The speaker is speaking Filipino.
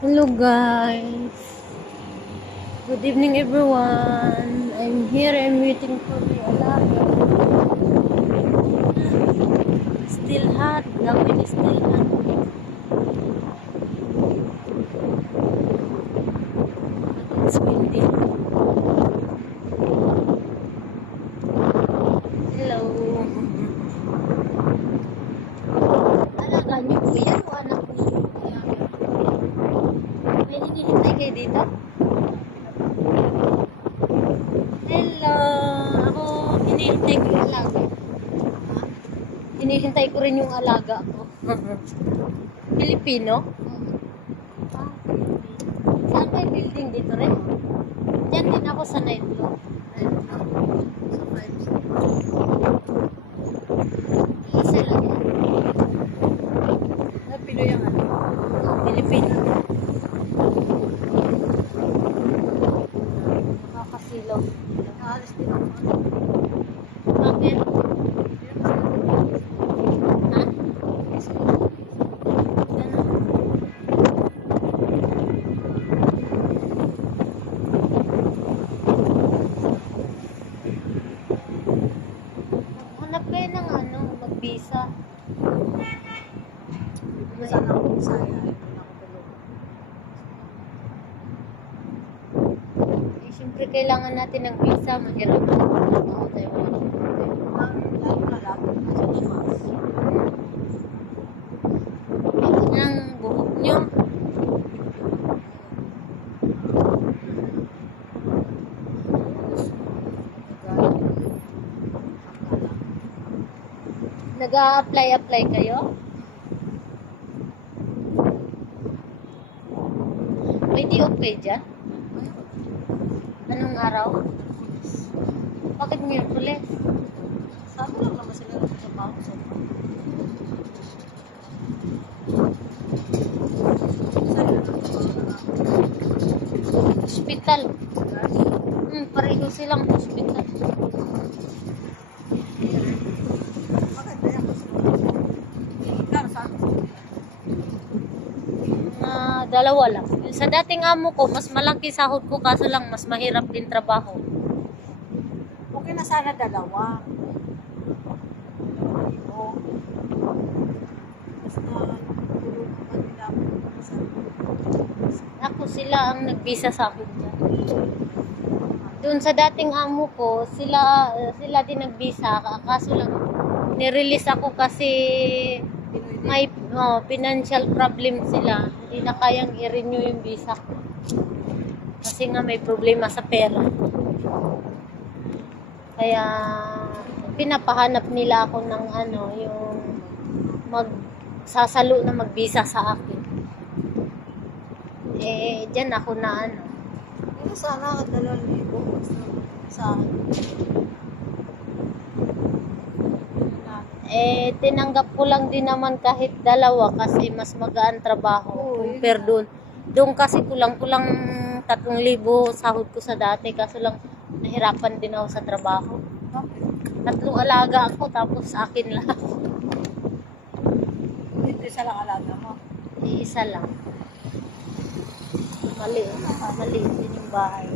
Hello guys. Good evening everyone. I'm here. I'm waiting for my alaga. Still hot. Gawin is still hot. But it's windy. Hello. Alaga niyo po yan o anak niyo? May hinihintay kayo dito? Hello. Ako hinihintay ko yung alaga. Hinihintay ko rin yung alaga ko. Filipino? Ah, Filipino. Saan may building dito rin? Diyan din ako sa 9th floor. Sa 5th floor. Isa lang yan. Pinoy ang ano? Filipino. Nakakasilaw. Naalis din ako. Bakit? Ha? Ganun. Hanap kayo ng ano, mag-visa. Sana ako Bisaya. Ito na ako tulog. Eh, siyempre kailangan natin ng visa. Mahirapan ako tayo. Lalo na lahat nasa Chimas. Ako ng buhok nyo. Nag-a-apply kayo? May di okay dyan? Anong araw? Bakit Miyerkules? Sabi lang naman sila sa baho sa Hospital. Pareho silang hospital. Maganda yan kasi. Ikaw, saan? Dalawa lang. Sa dating amo ko, mas malaki sahod ko kaso lang mas mahirap din trabaho. Okay na sana dalawa. Oo. Basta tulog naman nila ako sa Ako sila ang nagbisa sa akin dyan. Doon sa dating amo ko, sila din nagbisa. Kaso lang, nirelease ako kasi Pinoy din. may financial problem sila. Hindi na kayang i-renew yung visa ko. Kasi nga may problema sa pera. Kaya pinapahanap nila ako ng ano, yung magsasalo na magbisa sa akin. Eh, dyan ako na ano. Pero sana 2,000 basta sa akin. Eh, tinanggap ko lang din naman kahit dalawa kasi mas magaan trabaho. Oo, Compare doon. Doon kasi kulang-kulang 3,000 sahod ko sa dati. Kaso lang nahirapan din ako sa trabaho. Bakit? 3 alaga ako tapos sa akin lang. Dito isa lang alaga mo. Isa lang. Mali din yung bahay.